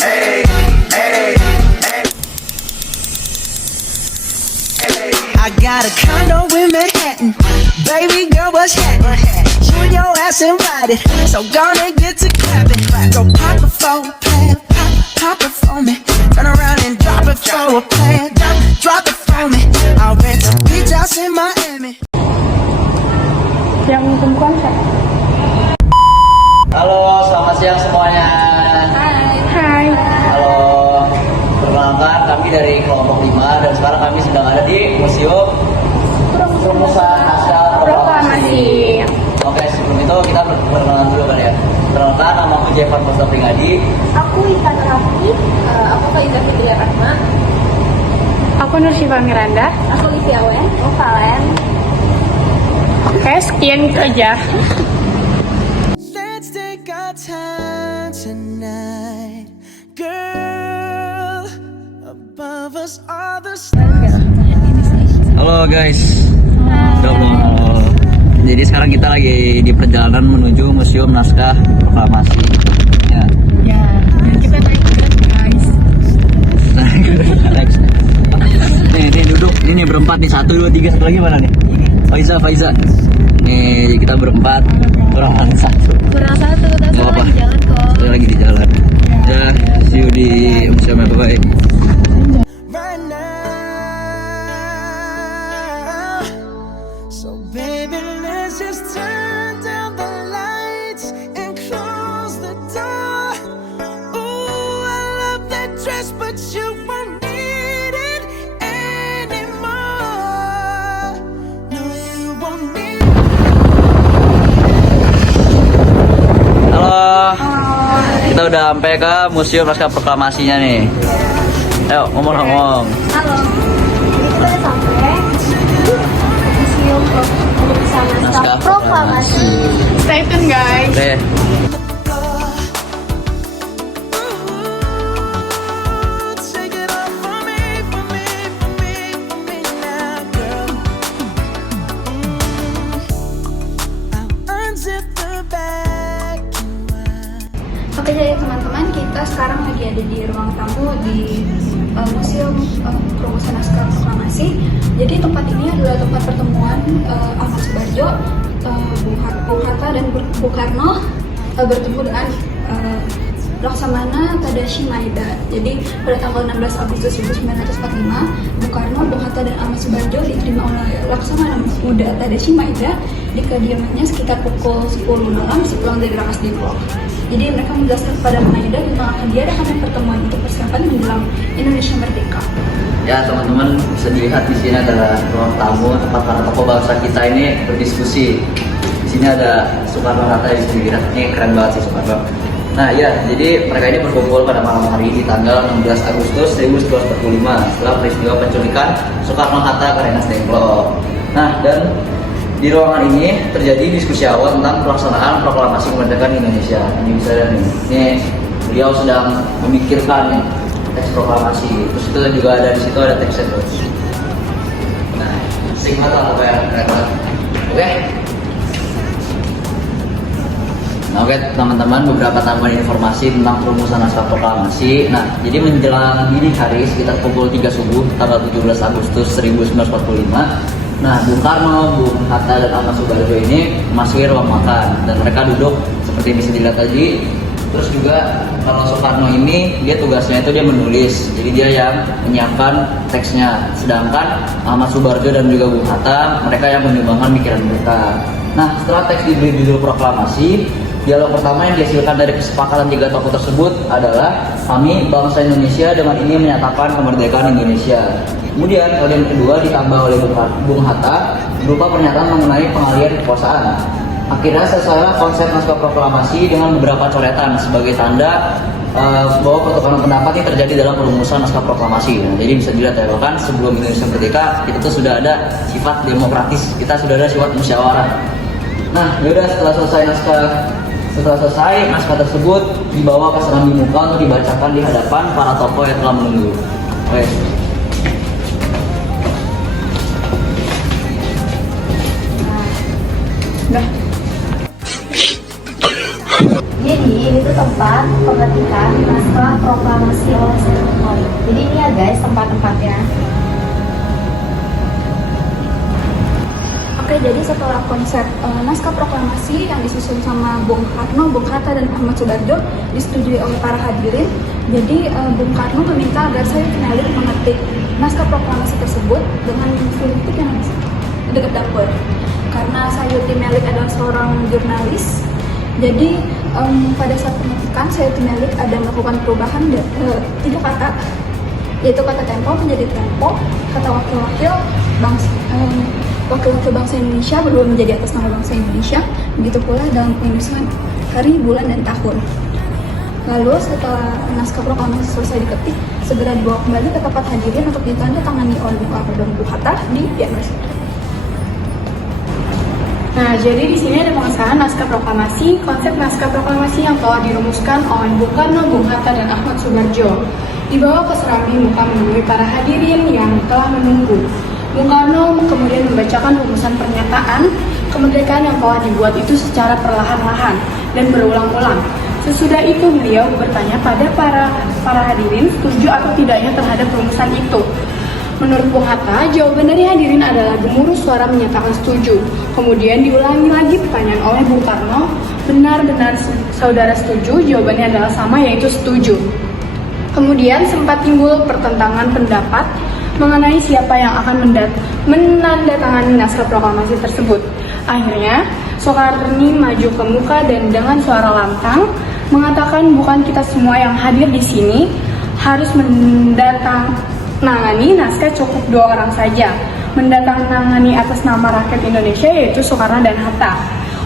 I got a condo in Manhattan. Baby girl, what's happening? You and your ass invited, so gonna get to clapping. Go pop it for a plan, pop it for me. Turn around and drop it for a plan, drop it for me. I'll rent a beach house in Miami. Yang perempuan siapa? Halo, selamat siang semuanya. Hai. Halo, perkenalkan kami dari kelompok 5 dan sekarang kami sedang ada di Museum Perumusan Naskah Proklamasi. Oke, sebelum itu kita perkenalan dulu kali ya. Perkenalkan, nama aku Jefan Posta Prigadi. Aku Intan Rafi. Aku Faiza Fitria Rahma. Aku Nur Syifa Miranda. Aku Livia Wen. Aku Valen. Oke, sekian itu aja. Let's take our time tonight, girl. Above us all the stars. Halo guys. Halo. Jadi sekarang kita lagi di perjalanan menuju Museum Naskah Proklamasi. Ya. Kita naik guys. Nih duduk. Ini berempat nih, 1, 2, 3, satu lagi mana nih? Faiza. Nih kita berempat, kurang satu. Kurang satu, tapi Gak apa-apa. lagi jalan kok. Kita lagi di jalan. Ya, see you di museum. Bye. Right now, so baby, let's just turn down the lights and close the door. Ooh, I love that dress, but you won't need it anymore. No, you won't need it. Halo. Kita udah sampai ke Museum Naskah Proklamasinya nih. Ayo ngomong. Halo. Jadi kita udah sampai Museum Perumusan Naskah Proklamasi. Stay tune guys. Oke. Ooh, take it off for me now, girl. I'll unzip the bag and wipe. Oke, jadi teman-teman, kita sekarang lagi ada di ruang tamu di Museum Perumusan Naskah Proklamasi. Jadi tempat ini adalah tempat pertemuan Ahmad Subarjo, Bung Hatta dan Bung Karno bertemu dengan Laksamana Tadashi Maeda. Jadi pada tanggal 16 Agustus 1945, Bung Karno, Bung Hatta dan Ahmad Subarjo diterima oleh Laksamana Muda Tadashi Maeda di kediamannya sekitar pukul 10 malam sepulang dari Rakas Depok. Jadi mereka menjelaskan kepada Maeda tentang akan diadakan pertemuan untuk persiapan menjelang Indonesia Merdeka. Ya teman-teman, bisa dilihat di sini adalah ruang tamu tempat para tokoh bangsa kita ini berdiskusi. Di sini ada Soekarno Hatta, bisa dilihat. Ini keren banget sih Soekarno. Nah ya, jadi mereka ini berkumpul pada malam hari di tanggal 16 Agustus 1945 setelah peristiwa penculikan Soekarno Hatta ke Rengas Dengklok. Nah, dan di ruangan ini terjadi diskusi awal tentang pelaksanaan proklamasi kemerdekaan Indonesia. Ini bisa lihat nih. Ini beliau sedang memikirkan nih teks proklamasi. Terus itu juga ada di situ ada teksnya terus. Nah, singkat lah apa yang keren. Oke. Nah, oke teman-teman, beberapa tambahan informasi tentang perumusan naskah proklamasi. Nah, jadi menjelang dini hari sekitar pukul 3 subuh tanggal 17 Agustus 1945. Nah, Bung Karno, Bung Hatta dan Ahmad Subarjo ini memasuki ruang makan dan mereka duduk seperti bisa dilihat tadi. Terus juga kalau Soekarno ini dia tugasnya itu dia menulis, jadi dia yang menyiapkan teksnya. Sedangkan Ahmad Subarjo dan juga Bung Hatta mereka yang menyumbangkan pikiran mereka. Nah, setelah teks diberi judul proklamasi, dialog pertama yang dihasilkan dari kesepakatan 3 tokoh tersebut adalah kami bangsa Indonesia dengan ini menyatakan kemerdekaan Indonesia. Kemudian kalimat kedua ditambah oleh Bung Hatta berupa pernyataan mengenai pengalihan kekuasaan. Akhirnya selesailah konsep naskah proklamasi dengan beberapa coretan sebagai tanda bahwa pertukaran pendapat ini terjadi dalam perumusan naskah proklamasi. Nah, jadi bisa dilihat ya, bahkan sebelum Indonesia merdeka kita tuh sudah ada sifat demokratis, kita sudah ada sifat musyawarah. Nah, yaudah setelah selesai naskah tersebut dibawa ke serambi muka untuk dibacakan di hadapan para tokoh yang telah menunggu. Oke. Jadi ini tuh tempat pengetikan naskah proklamasi ya guys tempat-tempatnya. Oke, jadi setelah konsep naskah proklamasi yang disusun sama Bung Karno, Bung Hatta, dan Ahmad Soebarjo disetujui oleh para hadirin, jadi Bung Karno meminta agar saya Melik mengetik naskah proklamasi tersebut dengan kritik yang dekat dapur. Karena Sayuti Melik adalah seorang jurnalis, jadi pada saat pengetikan Sayuti Melik ada melakukan perubahan 3 kata, yaitu kata tempo menjadi tempo, kata wakil-wakil bangsa Indonesia berubah menjadi atas nama bangsa Indonesia, begitu pula dalam penulisan hari, bulan, dan tahun. Lalu setelah naskah proklamasi selesai diketik, segera dibawa kembali ke tempat hadirin untuk ditandatangani oleh Bung Karno dan Bung Hatta di Pianus. Nah, jadi di sini ada pengesahan naskah proklamasi. Konsep naskah proklamasi yang telah dirumuskan oleh Bung Karno, Bung Hatta, dan Ahmad Soebarjo dibawa ke Serambi muka menemui para hadirin yang telah menunggu. Bung Karno kemudian membacakan rumusan pernyataan kemerdekaan yang telah dibuat itu secara perlahan-lahan dan berulang-ulang. Sesudah itu beliau bertanya pada para hadirin setuju atau tidaknya terhadap rumusan itu. Menurut Bung Hatta, jawaban dari hadirin adalah gemuruh suara menyatakan setuju. Kemudian diulangi lagi pertanyaan oleh Bung Karno, benar-benar saudara setuju? Jawabannya adalah sama, yaitu setuju. Kemudian sempat timbul pertentangan pendapat mengenai siapa yang akan menandatangani naskah proklamasi tersebut. Akhirnya, Soekarni maju ke muka dan dengan suara lantang mengatakan bukan kita semua yang hadir di sini harus mendatangani naskah, cukup 2 orang saja mendatangani atas nama rakyat Indonesia, yaitu Soekarno dan Hatta.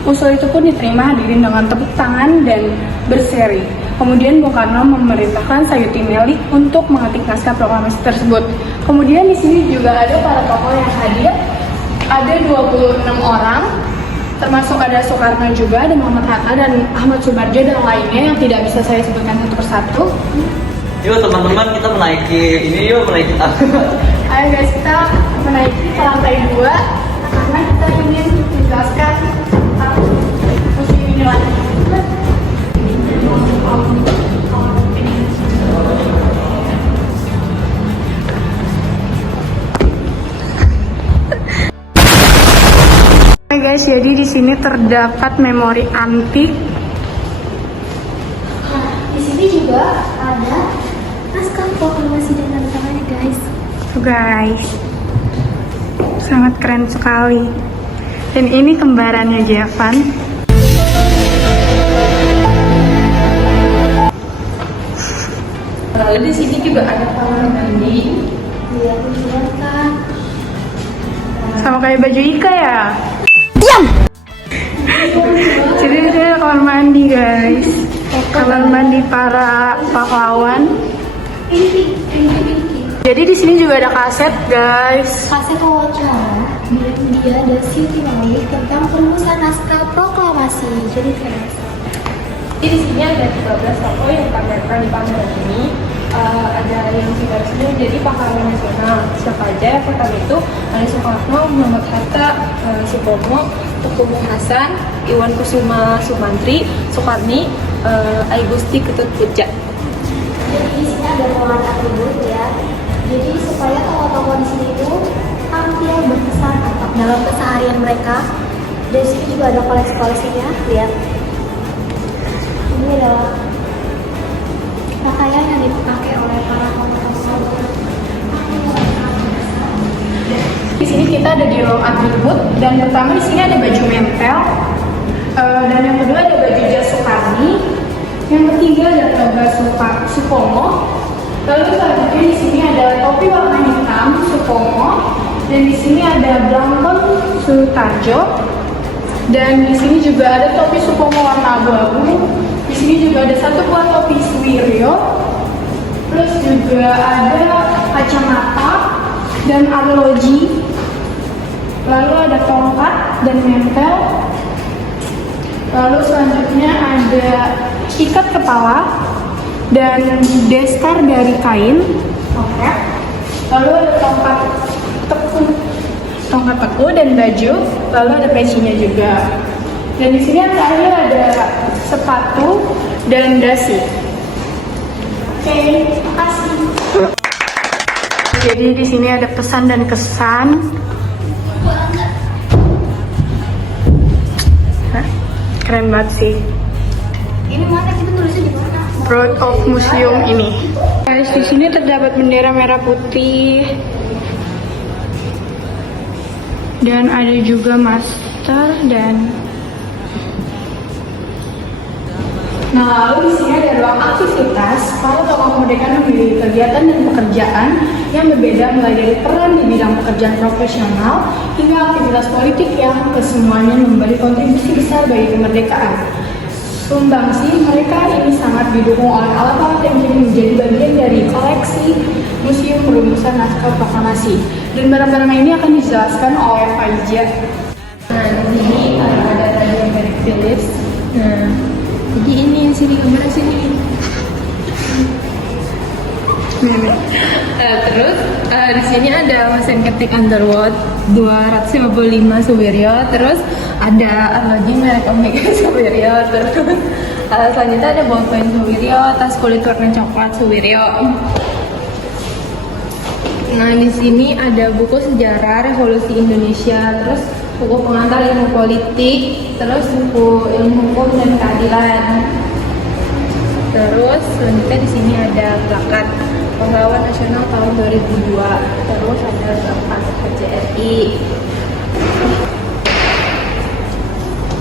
Usul itu pun diterima hadirin dengan tepuk tangan dan berseri. Kemudian Bung Karno memerintahkan Sayuti Melik untuk mengetik naskah proklamasi tersebut. Kemudian di sini juga ada para tokoh yang hadir, ada 26 orang, termasuk ada Soekarno juga, ada Muhammad Hatta dan Ahmad Soebarjo dan lainnya yang tidak bisa saya sebutkan satu persatu. Yuk teman-teman, kita menaiki Ayo guys, kita menaiki ke lantai 2 karena kita ingin menjelaskan museum ini lagi. Oke guys, jadi di sini terdapat memori antik. Nah, di sini juga ada naskah proklamasi dan tanda tangannya guys. Tuh guys, sangat keren sekali. Dan ini kembarannya Jevan. Lalu di sini juga ada kamar mandi. Iya, kan. Sama kayak baju Ika ya. Diam. Jadi ini ada kamar mandi guys. Kamar mandi para pahlawan. Jadi di sini juga ada kaset guys. Kaset wawancara dia dan Siti Melik tentang perumusan naskah proklamasi. Jadi keren. Jadi di sini ada 13 tokoh yang dipamerkan di pameran ini. Ada yang kita resmi jadi pahlawan nasional. Siapa aja? Yang pertama itu ada Soekarno, Muhammad Hatta, Supomo, Tuku Bung Hasan, Iwan Kusuma Sumantri, Soekarni, Aigusti Ketut Puja. Jadi di sini ada ruangan atribut ya. Jadi supaya tokoh-tokoh di sini itu tampil berkesan dalam keseharian mereka. Dari sini juga ada koleksi-koleksinya, lihat. Ini adalah pakaian yang dipakai oleh para tokoh-tokoh. Di sini kita ada di ruang atribut dan pertama di sini ada baju mentel, dan yang kedua ada baju jas Soekarni, yang ketiga ada toga Supomo, lalu selanjutnya di sini ada topi warna hitam Supomo, dan di sini ada blankon Sutarjo, dan di sini juga ada topi Supomo warna abu-abu. Di sini juga ada satu buah topi Suwiryo, terus juga ada kacamata dan arloji, lalu ada tongkat dan mentel, lalu selanjutnya ada ikat kepala dan destar dari kain, lalu ada tongkat teku dan baju, lalu ada pecinya juga. Dan di sini yang terakhir ada sepatu dan dasi. Oke, terima kasih. Jadi di sini ada pesan dan kesan. Hah? Keren banget sih. Ini mana kita tulisnya di mana? Proud of museum ini. Guys, di sini terdapat bendera merah putih. Dan ada juga master dan nah, lalu di sini ada ruang aktivitas. Para tokoh kemerdekaan memiliki kegiatan dan pekerjaan yang berbeda mulai dari peran di bidang pekerjaan profesional hingga aktivitas politik yang kesemuanya memberi kontribusi besar bagi kemerdekaan. Sumbangsi mereka ini sangat didukung oleh alat-alat yang kini menjadi bagian dari koleksi Museum Perumusan Naskah Proklamasi. Dan barang-barang ini akan dijelaskan oleh Faiza. Nah, di sini ada Raja Merek Philips. Nah, jadi ini yang sini gambar sini. Terus di sini ada mesin ketik Underwood 255 Suwiryo. Terus ada lagi merek Omega Suwiryo. Terus selanjutnya ada ballpoint Suwiryo, tas kulit warna coklat Suwiryo. Nah, di sini ada buku sejarah Revolusi Indonesia, terus buku pengantar ilmu politik, terus buku ilmu hukum dan keadilan. Terus selanjutnya di sini ada plakat Pahlawan Nasional tahun 2002. Terus ada plakat KJRI.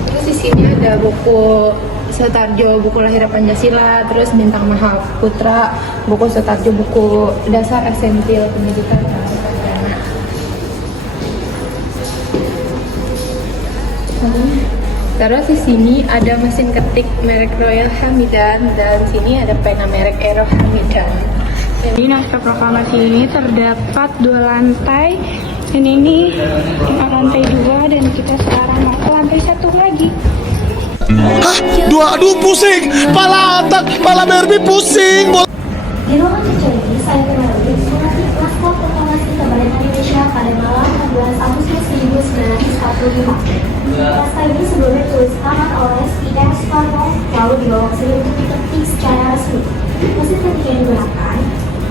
Terus di sini ada buku Sutarjo, buku Lahir Pancasila, terus Bintang Mahaputra, buku Sutarjo, buku Dasar Esensial Pendidikan Sarjana. Terus di sini ada mesin ketik merek Royal Hamidan dan sini ada pena merek Aero Hamidan. Jadi naskah proklamasi ini terdapat 2 lantai dan ini lantai 2 dan kita sekarang mau ke lantai 1 lagi. Hah? Aduh pusing, pala otak, pala Barbie pusing. Di ruangan kerja ini, saya kembali mengatik naskah proklamasi kemerdekaan Indonesia pada malam 16 Agustus 1945. Naskah ini sebelumnya dituliskan oleh C.M. Soekarno, lalu dibawa ke sini untuk diketik secara resmi. Mesin ketik yang digunakan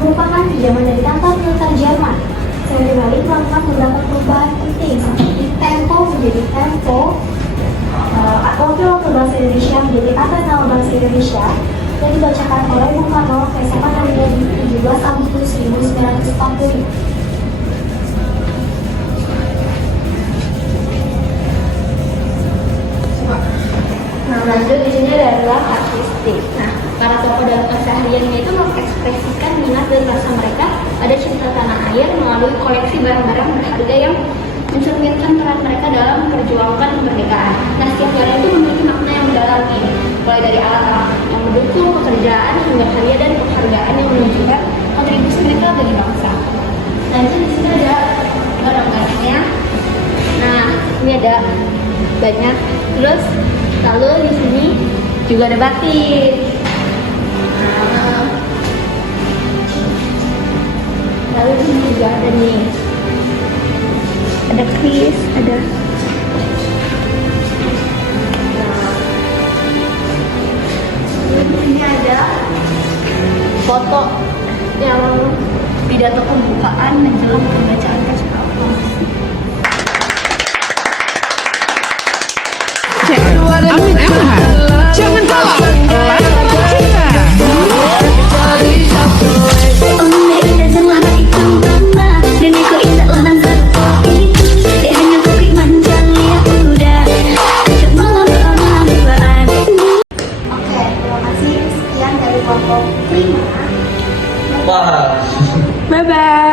merupakan pinjaman dari kantor militer Jerman. Saya kembali melakukan beberapa perubahan penting seperti tempo menjadi tempo, wakil bahasa Indonesia menjadi atas nama bahasa Indonesia yang dibacakan oleh Bung Karno keesokan harinya di 17 Agustus 1945. Nah, lanjut di sini adalah artistik. Nah, para tokoh dalam kesehariannya itu mengekspresikan minat dan rasa mereka pada cinta tanah air melalui koleksi barang-barang berharga yang mencerminkan peran mereka dalam memperjuangkan kemerdekaan. Nah, setiap barang itu memiliki makna yang mendalam ini, mulai dari alat-alat yang mendukung pekerjaan hingga karya dan penghargaan yang menunjukkan kontribusi mereka bagi bangsa. Lanjut di sini ada barang-barangnya. Nah, ini ada banyak. Terus lalu di sini juga ada batik. Nah, lalu di sini juga ada nih. Ada kris, ada Ini ada foto yang pidato pembukaan menjelang pembacaan teks proklamasi. Jangan kalah. Oke, terima kasih. Sekian dari kelompok 5. Wah. Bye bye.